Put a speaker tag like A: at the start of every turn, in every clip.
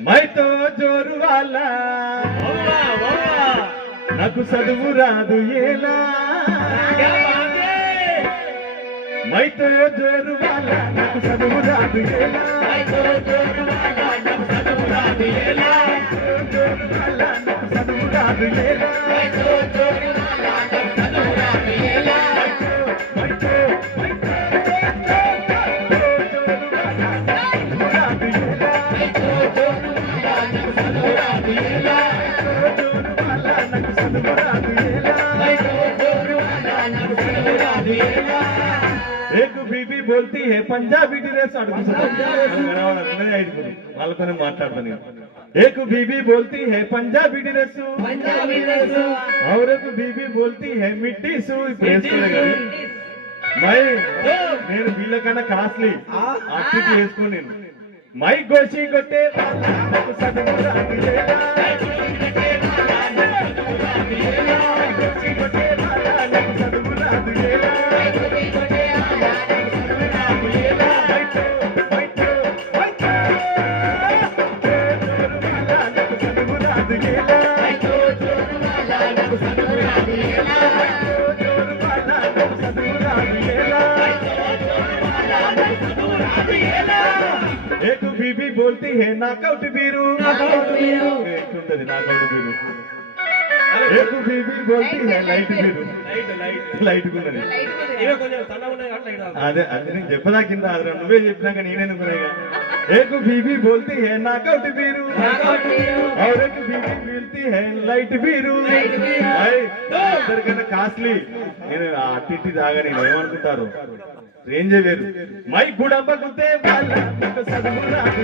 A: మైతో జోరు. నాకు చదువు రాదు
B: హై?
A: మైతో జోరు నాకు చదువు రాదు ఎలా
B: మైతో జోరు వాళ్ళ నాకు చదువు రాదు ఎలా?
A: జోరు వాళ్ళ నాకు చదువు రాదు ఎలా
B: మైతో జోరు వాళ్ళ నాకు చదువు రాదు ఎలా?
A: మైతో మైతో జోరు వాళ్ళ एक बीबी बोलती है पंजाबी ड्रेस వాళ్ళతోనే మాట్లాడతాను నేను. एक बीबी बोलती है पंजाबी ड्रेस
B: పంజాబీ డ్రెస్
A: और एक बीबी बोलती है मिट्टी सू ఇప్పుడు వేసుకోలే కదా. మై నేను వీళ్ళకన్నా కాస్ట్లీ అట్టి వేసుకో నేను మై గోషి కొట్టే వాళ్ళ बीबी बोलती है नाकआउट बीरू
B: Knockout बीरू।
A: ఎట్లుంటది నాకౌట్ बीरू एक बीबी बोलती है light Biru
B: light light
A: light ఉన్నది
B: ఇవే కొంచెం సన్నగా ఉన్నాయి కాబట్టి లైట్ రాదు.
A: అదే అదే నేను చెప్పదా కింద అదే నువ్వే చెప్పినాక నేనే అనుకున్నాగా एक बीबी बोलती है नाकआउट बीरू
B: Knockout बीरू।
A: और एक बीबी बोलती है लाइट बीरू
B: Light बीरू।
A: అయ్, అందరికన్నా కాస్ట్లీ నేను ఆ అట్టి ఇట్టి దాగా నేను ఏమనుకుంటారు రేంజే వేరు మై గుడమ్మ గుద్దే వాళ్ళ నాకు చదువు రాదు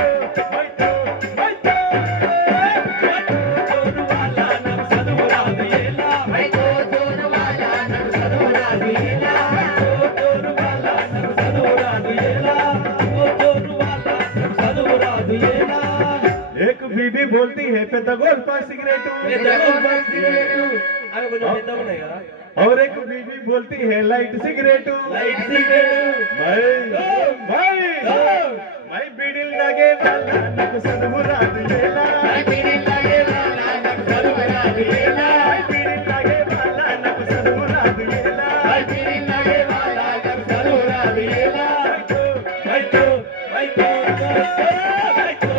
A: बोलती है
B: पेदगोल पास सिगरेट
A: और एक बीबी बोलती है लाइट सिगरेटू
B: लाइट सिगरेट
A: भाई भाई भाई बीड़िल लगे वाला को सदबुरा दिए ला बीड़िल लगे वाला को भाई भाई
B: भाई Thank
A: you.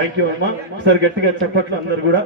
A: థ్యాంక్ యూ అమ్మా ఒకసారి గట్టిగా చెప్పట్లు అందరు కూడా.